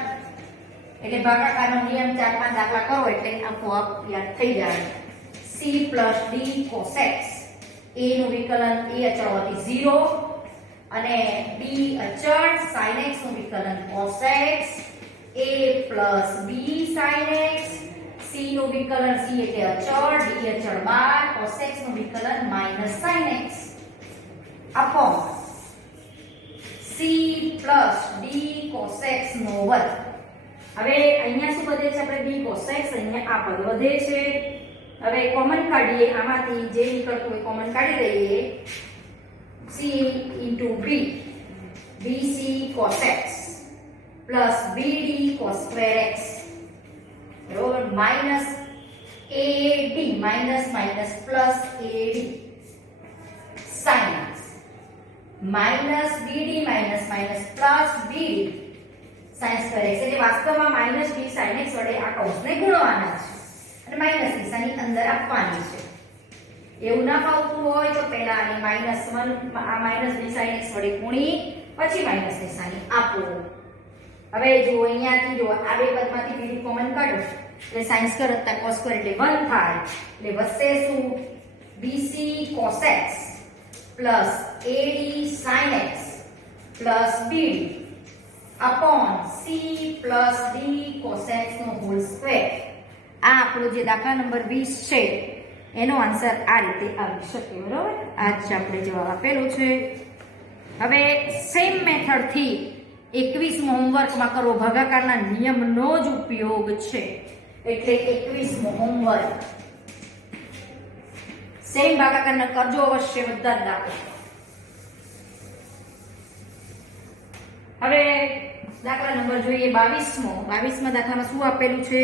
એટલે ભાગાકારનો નિયમ 4-5 દાખલા કરો એટલે આપોઆપ યાદ થઈ જાય. c plus d cos x. a નું વિકલન a અચળ હોવાથી 0 અને b અચળ, sin x નું વિકલન cos x, a plus b sin x, c નું વિકલન c એટલે અચળ, d અચળ 12, cos x નું વિકલન minus sin x upon c plus d cos x નો વર્ગ. હવે અહીંયા શું વધે છે, આપણે d cos x, અહીંયા આ પદ વધે છે. હવે કોમન કાઢીએ, આમાંથી જે નીકળતું હોય કોમન કાઢી દઈએ. c into b, bc cos x plus bd cos square x, બરોબર, minus ad, minus minus plus ad sin x, minus bd minus minus plus bd sin square x. એટલે વાસ્તવમાં minus b sin x વડે આ કૌંસને ગુણવાના છે અને minus નિશાની અંદર આપવાની છે. એવું ના ફાવતું હોય તો પહેલા આને -1 આ માઈનસ b sin x વડે ગુણી પછી માઈનસ નિશાની આપો. હવે જો અહીંયાથી જો આ બે પદમાંથી bd કોમન કાઢો એટલે sin સ્ક્વેર + cos સ્ક્વેર એટલે 1 થાય. એટલે વધશે શું, bc cos x plus ad sin x plus bd upon c plus d cos x નો હોલ સ્ક્વેર. આ આપણો જે દાખલા નંબર 20 છે એનો આન્સર આ રીતે આવી શકે. બરોબર. આ જ આપણે જવાબ આપેલો છે. હવે સેમ મેથડથી 21મો હોમવર્કમાં કરો, ભાગાકારના નિયમનો જ ઉપયોગ છે એટલે 21મો હોમવર્ક સેમ ભાગાકારના કરજો અવશ્ય બધા જ દાખલા. હવે દાખલા નંબર જોઈએ 22મો. 22મા દાખલામાં શું આપેલું છે,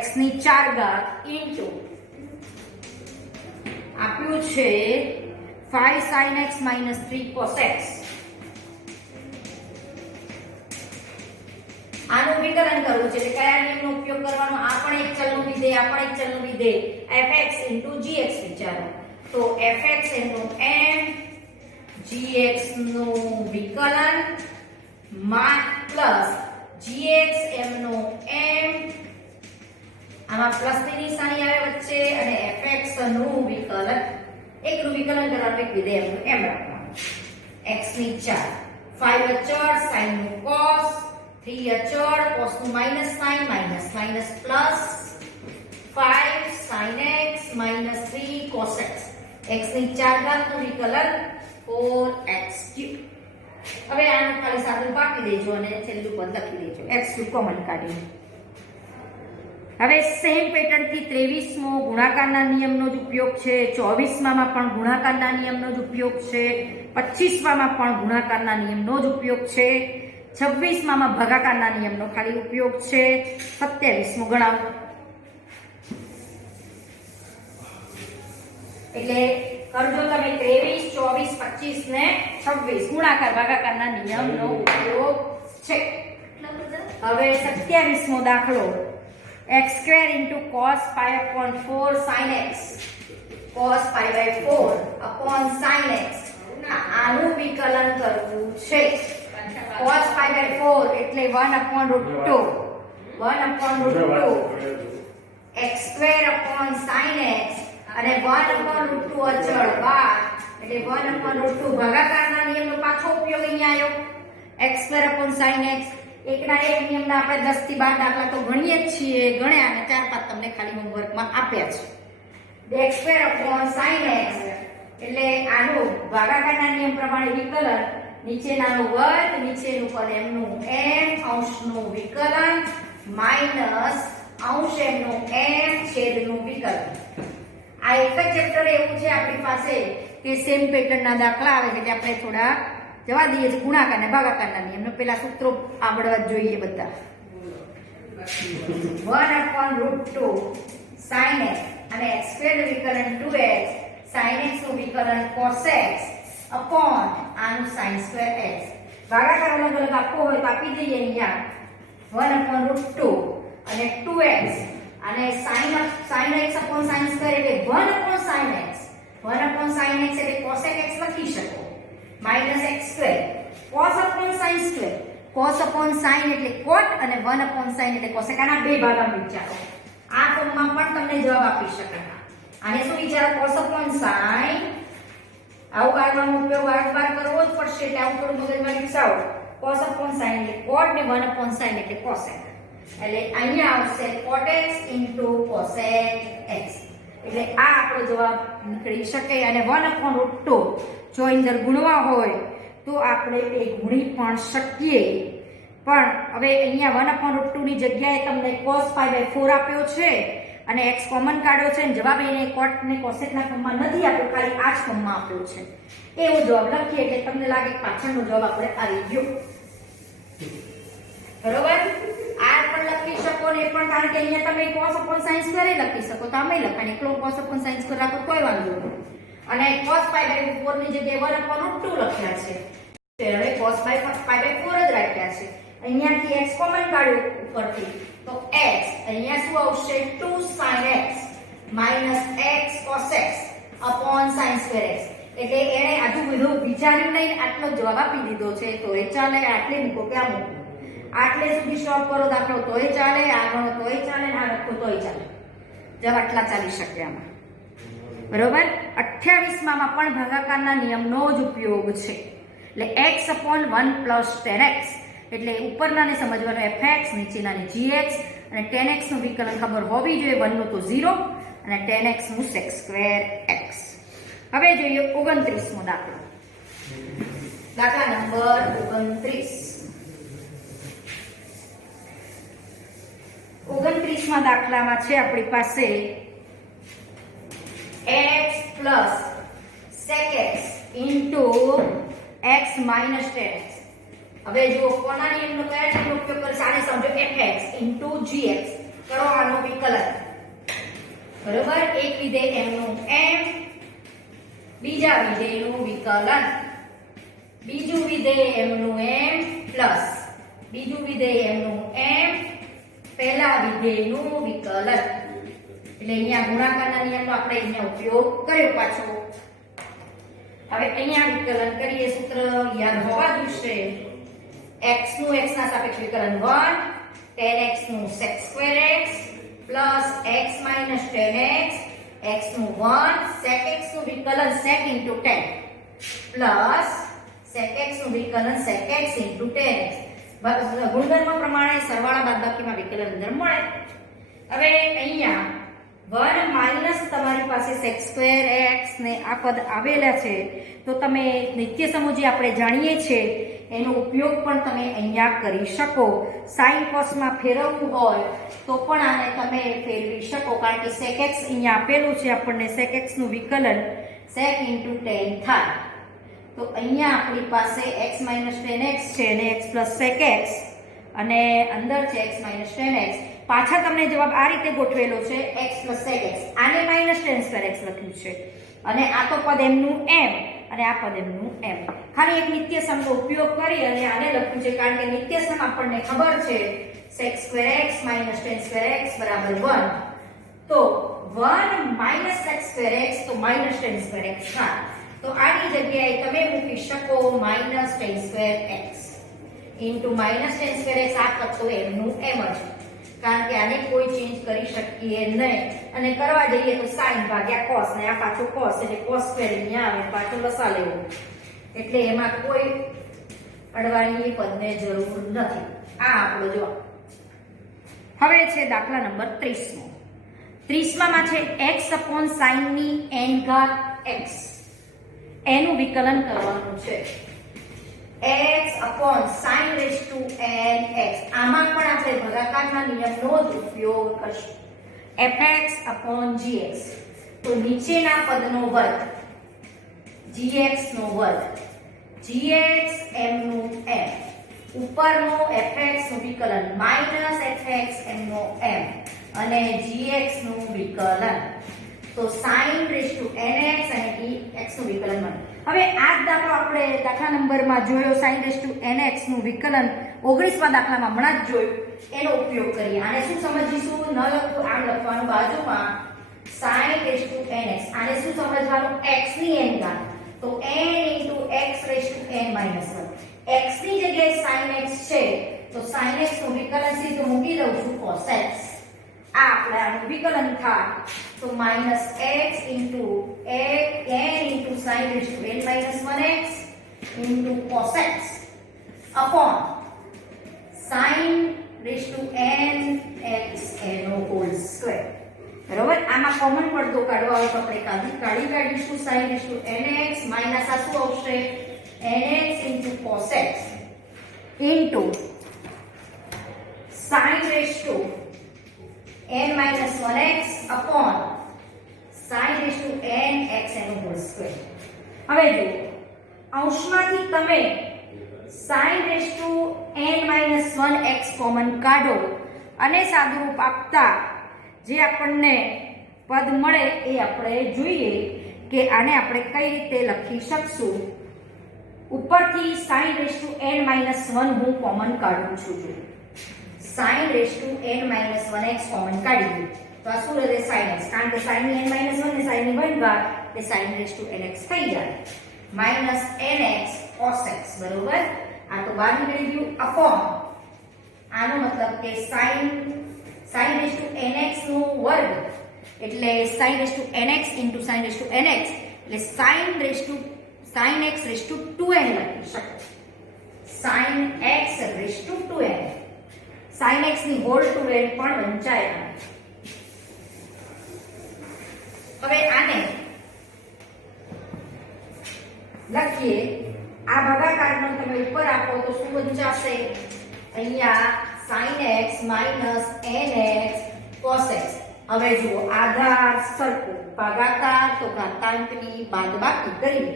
x ની 4 ઘાત ઇન્ટુ આપ્યું છે 5 sin x minus 3 cos x. આનું વિકલન કરવું છે એટલે કયા નિયમનો ઉપયોગ કરવાનો, આ પણ એક ચલનું વિધેય, આ પણ એક ચલનું વિધેય, fx gx વિચારો. તો fx m gx નું વિકલન પ્લસ gx m નું m, આમાં પ્લસ ની નિશાની આવે વચ્ચે, અને fx નું વિકલન, એકનું વિકલન કરવાનું એક વિધેય એમ રાખવાનું. x ની 4 5 અચળ sin નું cos 3 અચળ cos નું minus sine minus minus plus 5 sin x minus 3 cos x x ની 4 ઘાતનું વિકલન 4x3 હવે આને ખાલી સાદું પાકી દેજો અને છેલ્લું પદ લખી દેજો x3 કોમન કાઢીને હવે સેમ પેટર્ન થી 23મો ગુણાકારના નિયમનો જ ઉપયોગ છે 24માં પણ ગુણાકારના નિયમનો જ ઉપયોગ છે 25માં પણ ગુણાકારના નિયમનો જ ઉપયોગ છે 26માં ભાગાકારના નિયમનો ખાલી ઉપયોગ છે 27મો ગણાવો એટલે કરજો તમે 23 24 25 ને 26 ગુણાકાર ભાગાકારના નિયમનો ઉપયોગ છે હવે 27મો દાખલો x² * cos pi upon 4 sin x cos pi by 4 upon sin x આનું વિકલન કરવું છે cos pi by 4 એટલે 1 upon √2 1 upon √2 x² upon sin x અને 1 upon √2 અચળ બાદ એટલે 1 upon √2 ભાગાકારના નિયમનો પાછો ઉપયોગ અહીંયા આવ્યો x² upon sin x એકના એક નિયમના આપણે 10 થી 12 દાખલા તો ગણીએ જ છીએ ગણ્યા અને 4-5 તમને ખાલી હોમવર્કમાં આપ્યા છે x² upon sin x એટલે આનું ભાગાકારના નિયમ પ્રમાણે વિકલન નીચેનાનો વર્ગ નીચેનું પદ એમનું m અંશનું વિકલન માઈનસ અંશ એમનું m છેદનું વિકલન આ એક જ ચેપ્ટર એવું છે આપણી પાસે કે સેમ પેટર્નના દાખલા આવે છે એટલે આપણે થોડા જવા દઈએ છે ગુણાકાર અને ભાગાકારના નિયમનો પેલા સૂત્રો આવડવા જોઈએ બધા 1 upon √2 sin x અને x² નું વિકલન 2x sin x નું વિકલન cos x upon આનું sin² x ભાગાકાર અલગ અલગ આપવો હોય તો આપી દઈએ અહીંયા 1 upon √2 અને 2x અને sin x upon sin² એટલે 1 upon sin x 1 upon sin x એટલે cos x લખી શકો minus x² cos upon sin², cos upon sin એટલે cot અને 1 upon sin એટલે cosec આના બે ભાગમાં વિચારો આ ફોર્મમાં પણ તમને જવાબ આપી શકાય આને શું વિચારો cos upon sin આવું કાઢવાનો ઉપયોગ વારંવાર કરવો જ પડશે એટલે આવું થોડું મગજમાં વિચારો cos upon sin એટલે cot ને 1 upon sin એટલે cosec એટલે અહીંયા આવશે cot x cosec x એટલે આ આપણો જવાબ નીકળી શકે અને 1 upon √2 જો અંદર ગુણવા હોય તો આપણે એ ગુણી પણ શકીએ પણ હવે અહીંયા 1 upon √2 ની જગ્યાએ તમને cos pi by 4 આપ્યો છે અને x કોમન કાઢ્યો છે અને જવાબ એને cot ને cosec ના ફોર્મમાં નથી આપ્યો ખાલી આ જ ફોર્મમાં આપ્યો છે એવો જવાબ લખીએ કે તમને લાગે પાછળનો જવાબ આપણે આવી ગયો બરોબર આ પણ લખી શકો ને પણ કારણ કે અહીંયા તમે cos upon sin² લખી શકો તો આમે લખાય એકલો cos upon sin² રાખો કોઈ વાંધો નહીં અને cos pi by 4 ની જગ્યાએ 1 upon √2 લખ્યા છે હવે cos pi by 4 જ રાખ્યા છે અહીંયાથી x કોમન કાઢ્યું ઉપરથી તો x અહીંયા શું આવશે 2 sin x x cos x upon sin² x એટલે એને આજુ બધું વિચાર્યું નહીં આટલો જવાબ આપી દીધો છે તો એ ચાલે આટલે મૂકો ક્યાં મૂકો આટલે સુધી સોલ્વ કરો દાખલો તોય ચાલે આ ગણો તોય ચાલે આ લખો તોય ચાલે જવાબ આટલા ચાલી શકે આમાં બરોબર 28માં પણ ભાગાકારના નિયમનો જ ઉપયોગ છે એટલે x upon 1 plus 10x એટલે ઉપરનાને સમજવાનું fx નીચેનાને gx અને 10x નું વિકલન ખબર હોવી જોઈએ 1 નું તો 0 અને 10x નું sec² x હવે જોઈએ 29મો દાખલો દાખલા નંબર 29માં દાખલામાં છે આપણી પાસે x plus sec x into x minus 10x હવે જો કોના નિયમનો કયા નિયમનો ઉપયોગ કરે આને સમજો fx into gx કરો આનો વિકલન બરોબર એક વિધેય એમનું m બીજા વિધેયનું વિકલન બીજું વિધેય એમનું m પ્લસ બીજું વિધેય એમનું m પહેલા વિધેયનું વિકલન એટલે અહીંયા ગુણાકારના નિયમનો આપણે અહીંયા ઉપયોગ કર્યો પાછો હવે અહીંયા વિકલન કરીએ સૂત્ર યાદ હોવા જોઈએ x નું x ના સાપેક્ષ વિકલન 1 10x નું sec² x plus x minus 10x x નું 1 sec x નું વિકલન sec into 10 plus sec x નું વિકલન sec x into tan x. ગુણધર્મ પ્રમાણે સરવાળા બાદબાકીમાં વિકલન અંદર મળે. હવે અહીંયા 1 માઈનસ તમારી પાસે sec2x ને આ પદ આવેલા છે, તો તમે નિત્ય સમૂહ જે આપણે જાણીએ છીએ એનો ઉપયોગ પણ તમે અહીંયા કરી શકો. sin cos માં ફેરવવું હોય તો પણ આને તમે ફેરવી શકો, કારણ કે sec x અહીંયા આપેલું છે આપણને. sec x નું વિકલન sec into tan થાય. તો અહીંયા આપણી પાસે x minus tan x છે અને x plus sec x અને અંદર છે x minus tan x. પાછા તમને જવાબ આ રીતે ગોઠવેલો છે x plus sec x. આને minus tan square x લખ્યું છે અને આ તો પદ એમનું એમ અને આ પદ એમનું એમ. ખાલી એક નિત્ય સમનો ઉપયોગ કરી અને આને લખ્યું છે, કારણ કે નિત્ય સમ આપણને ખબર છે sec square x minus tan square x બરાબર 1. તો 1 minus sec square x તો minus tan square x થાય. તો આની જગ્યાએ તમે મૂકી શકો minus tan square x into minus tan square x. આ પદ તો એમનું એમ જ, કારણ કે આને કોઈ ચેન્જ કરી શકીએ નહીં અને કરવા જઈએ તો sin ભાગ્યા cos ને આ પાછું cos એટલે cos સ્ક્વેર અહીંયા આવે, પાછું લસા લેવો એટલે એમાં કોઈ અડવાની પદને જરૂર નથી. આ આપણો જવાબ. હવે છે દાખલા નંબર 30મો. 30માં છે x upon sin ની n ઘાત x એનું વિકલન કરવાનું છે. x upon sin raised to n x. આમાં પણ આપણે ભાગાકારના નિયમનો જ ઉપયોગ કરશું. fx upon gx. તો નીચેના પદનો વર્ગ gx નો વર્ગ, gx m નું m, ઉપરનો fx નું વિકલન minus fx m નો m અને gx નું વિકલન. તો sin raised to nx અને dx નું વિકલન મળે. હવે આ જ દાખલો આપણે દાખલા નંબરમાં જોયો sin raised to nx નું વિકલન 19મા દાખલામાં હમણાં જ જોયું, એનો ઉપયોગ કરીએ. આને શું સમજીશું? ન લખવું, આમ લખવાનું બાજુમાં sin raised to nx. આને શું સમજવાનું? x ની n ઘાત, તો n into x raised to n minus 1. x ની જગ્યાએ sin x છે તો sin x નું વિકલન સીધું મૂકી દઉં છું cos x. આ આપણે આનું વિકલન થાય તો minus x into n into sin raised to n minus 1x into cos x upon sin raised to n x એનો whole square. બરોબર? આમાં કોમન પડતો કાઢવા હોય તો આપણે કાઢીશું sin raised to nx minus આ શું આવશે nx into cos x into sin raised to n minus 1x upon sin raised to n x એનો whole square. હવે જુઓ, અંશમાંથી તમે sin raised to n minus 1x common કાઢો અને સાદુરૂપ આપતા જે આપણને પદ મળે એ આપણે જોઈએ કે આને આપણે કઈ રીતે લખી શકશું. ઉપરથી sin raised to n minus 1 હું કોમન કાઢું છું. જો sin raised to n minus 1x common કાઢી દઉં તો આ શું રહે sin x, કારણ કે sin ની n minus 1 ને sin ની 1 ઘાત એ sin raised to nx થઈ જાય minus nx cos x. બરોબર? આ તો બહાર નીકળી ગયું upon આનો મતલબ કે sin raised to nx નો વર્ગ એટલે sin raised to nx into sin raised to nx એટલે sin x raised to 2n લખી શકો. sin x raised to 2n. sin x ની whole 2n પણ વંચાય. હવે આને લખીએ. આ ભાગાકારનો તમે ઉપર આપો તો શું વંચાશે? અહીંયા sin x minus nx cos x. હવે જુઓ, આધાર સરખો, ભાગાકાર તો ઘાતાંકની બાદબાકી કરીએ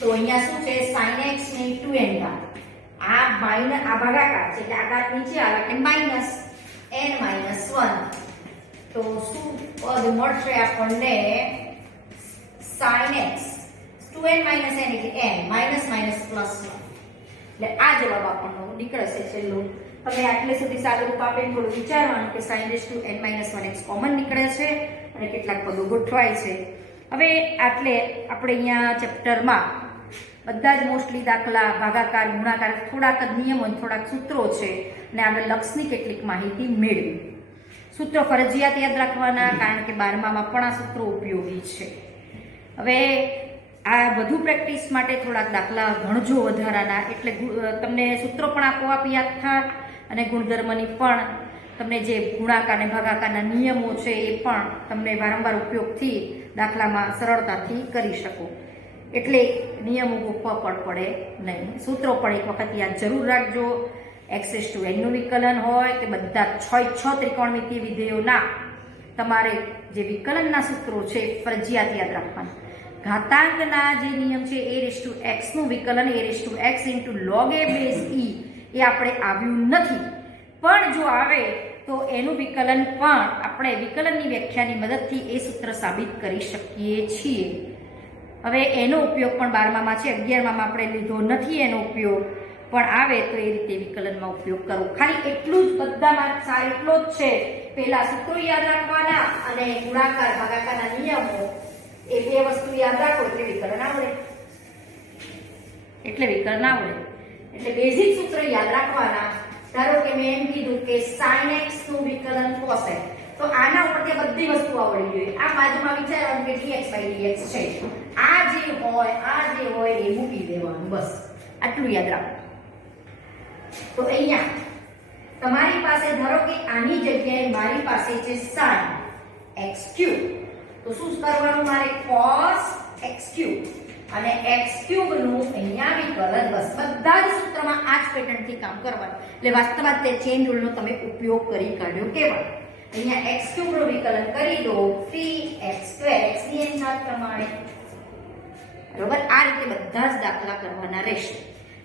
તો અહીંયા શું છે sin x ની 2n ઘાત. આ માઈનસ આ ભાગાકાર છે એટલે આ ઘાત નીચે આવે એટલે માઈનસ n minus 1. તો શું પદ મળશે આપણને? sin x 2n minus n એટલે n minus minus plus 1. એટલે આ જવાબ આપણનો નીકળશે છેલ્લો. તમે આટલે સુધી સાદુરૂપ આપીને થોડું વિચારવાનું કે sin raised to n minus 1x common નીકળે છે અને કેટલાક પદો ગોઠવાય છે. હવે આટલે આપણે અહીંયા ચેપ્ટરમાં બધા જ મોસ્ટલી દાખલા, ભાગાકાર, ગુણાકાર, થોડાક જ નિયમો અને થોડાક સૂત્રો છે અને આપણે લક્ષની કેટલીક માહિતી મેળવી. સૂત્રો ફરજિયાત યાદ રાખવાના, કારણ કે 12મામાં પણ આ સૂત્રો ઉપયોગી છે. હવે આ વધુ પ્રેક્ટિસ માટે થોડાક દાખલા ગણજો વધારાના, એટલે તમને સૂત્રો પણ આપોઆપ યાદ થાય અને ગુણધર્મની પણ તમને જે ગુણાકાર અને ભાગાકારના નિયમો છે એ પણ તમને વારંવાર ઉપયોગથી દાખલામાં સરળતાથી કરી શકો. એટલે નિયમો ગોખવા પણ પડે નહીં. સૂત્રો પણ એક વખત યાદ જરૂર રાખજો. x⁴n નું વિકલન હોય તે બધા 6 ત્રિકોણમિતિય વિધેયોના તમારે જે વિકલનના સૂત્રો છે ફરજિયાત યાદ રાખવાના. ઘાતાંકના જે નિયમ છે ax નું વિકલન ax log a base e એ આપણે આવ્યું નથી, પણ જો આવે તો એનું વિકલન પણ આપણે વિકલનની વ્યાખ્યાની મદદથી એ સૂત્ર સાબિત કરી શકીએ છીએ. હવે એનો ઉપયોગ પણ 12માં છે, 11માં આપણે લીધો નથી એનો ઉપયોગ, પણ આવે તો એ રીતે વિકલનમાં ઉપયોગ કરો. ખાલી એટલું જ બધામાં એટલો જ છે, પહેલા સૂત્રો યાદ રાખવાના અને ગુણાકાર ભાગાકારના નિયમો, એ બે વસ્તુ યાદ રાખો એટલે વિકલન આવડે. એટલે બેઝિક સૂત્ર યાદ રાખવાના. ધારો કે મેં એમ કીધું કે sin x નું વિકલન cos x, તો આના ઉપરથી બધી વસ્તુ આવડવી જોઈએ. આ બાજુમાં વિચારવાનું કે dx/dx છે, આ જે હોય એ મૂકી દેવાનું, બસ આટલું યાદ રાખો. તો અહીંયા તમારી પાસે ધારો કે આની જગ્યાએ મારી પાસે છે sin x3, તો શું કરવાનું મારે cos x3 અને x3 નું અહીંયા વિકલન, બસ બધા જ સૂત્રમાં આ જ પેટર્નથી કામ કરવાનું. એટલે વાસ્તવમાં તે ચેન રૂલનો તમે ઉપયોગ કરી કાઢ્યો કહેવાય. અહીંયા x3 નું વિકલન કરી દો 3x2 x ની એન ઘાત પ્રમાણે, બરોબર. આ રીતે બધા જ દાખલા કરવાના રહેશે.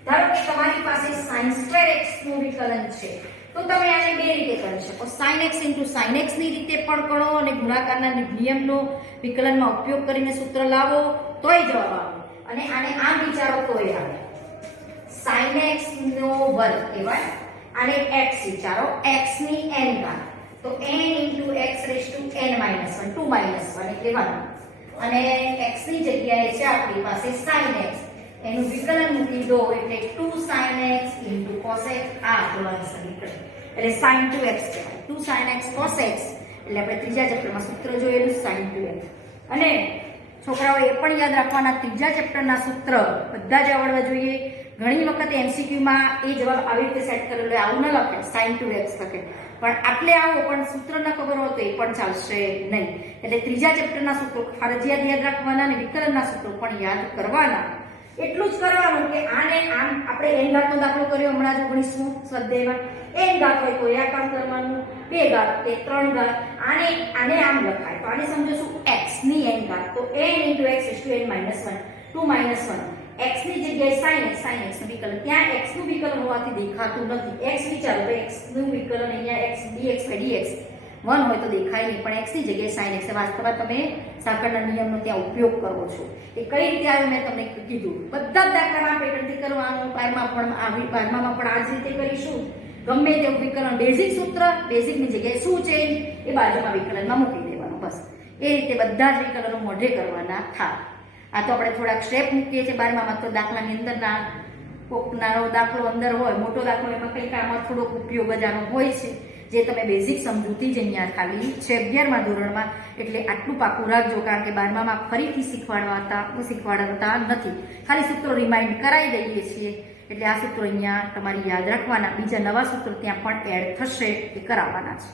ધારો કે તમારી પાસે sin2x નું વિકલન છે, તો તમે આને બે રીતે કરી શકો. sin x sin x ની રીતે પણ કરો અને ગુણાકારના નિયમનો વિકલનમાં ઉપયોગ કરીને સૂત્ર લાવો તોય જવાબ આવે, અને આને આમ વિચારો તોય આવે. sin x નો વર્ગ કહેવાય, આને x વિચારો, x ની n ઘાત, તો n x⁻n - 1 2 - 1 એટલે 1, અને x ની જગ્યાએ છે આપણી પાસે sin x, એનું વિકલન મૂકી દો એટલે 2 sin x cos x, આ આપણું સમીકરણ. એટલે sin 2x કહેવાય. 2 sin x cos x એટલે આપણે ત્રીજા ચેપ્ટરમાં સૂત્ર જોયેલું sin 2x. અને છોકરાઓ એ પણ યાદ રાખવાના, ત્રીજા ચેપ્ટરના સૂત્ર બધા જ આવડવા જોઈએ. ઘણી વખત MCQ માં એ જવાબ આવી રીતે સેટ કરેલો, આવું ન લખે sin 2x લખે, પણ આટલે આવો પણ સૂત્ર ન ખબર હોય તો એ પણ ચાલશે નહીં. એટલે ત્રીજા ચેપ્ટરના સૂત્રો ફરજિયાત યાદ રાખવાના અને વિકલનના સૂત્રો પણ યાદ કરવાના. એટલું જ કરવાનું કે આને આમ આપણે n ઘાતનો દાખલો કર્યો હમણાં જ 19મો સ્વાધ્યાયમાં, n ઘાત હોય તો આ કામ કરવાનું, 2 ઘાત તે 3 ઘાત, આને આમ લખાય તો આને સમજો શું x ની n ઘાત, તો n x⁻n - 1 2 - 1, x ની જગ્યાએ sin x નું વિકલન, ત્યાં x નું વિકલન હોવાથી દેખાતું નથી. x વિચારો તો x નું વિકલન અહીંયા x dx/dx 1 હોય તો દેખાય નહીં, પણ x ની જગ્યાએ sin x. વાસ્તવમાં તમે સાંકળના નિયમનો ત્યાં ઉપયોગ કરો છો. એ કઈ રીતે આવે મેં તમને કીધું. બધા જ દાખલામાં પેટર્નથી કરવાનું. 12માં પણ આ જ રીતે કરીશું. ગમે તેવું વિકલન, બેઝિક સૂત્ર, બેઝિકની જગ્યાએ શું છે એ બાજુમાં વિકલનમાં મૂકી દેવાનું, બસ. એ રીતે બધા જ વિકલનો મોઢે કરવાના થાય. આ તો આપણે થોડાક સ્ટેપ મૂકીએ છીએ 12માં, તો દાખલાની અંદરના કોક નાનો દાખલો અંદર હોય, મોટો દાખલો, એમાં કંઈક આમાં થોડોક ઉપયોગ જ આનો હોય છે, જે તમે બેઝિક સમજૂતી જ અહીંયા ખાલી છે 11મા ધોરણમાં. એટલે આટલું પાકું રાખજો, કારણ કે 12માં ફરીથી શીખવાડતા નથી, ખાલી સૂત્રો રિમાઇન્ડ કરાવી દઈએ છીએ. એટલે આ સૂત્રો અહીંયા તમારે યાદ રાખવાના. બીજા નવા સૂત્રો ત્યાં પણ એડ થશે, એ કરાવવાના છે.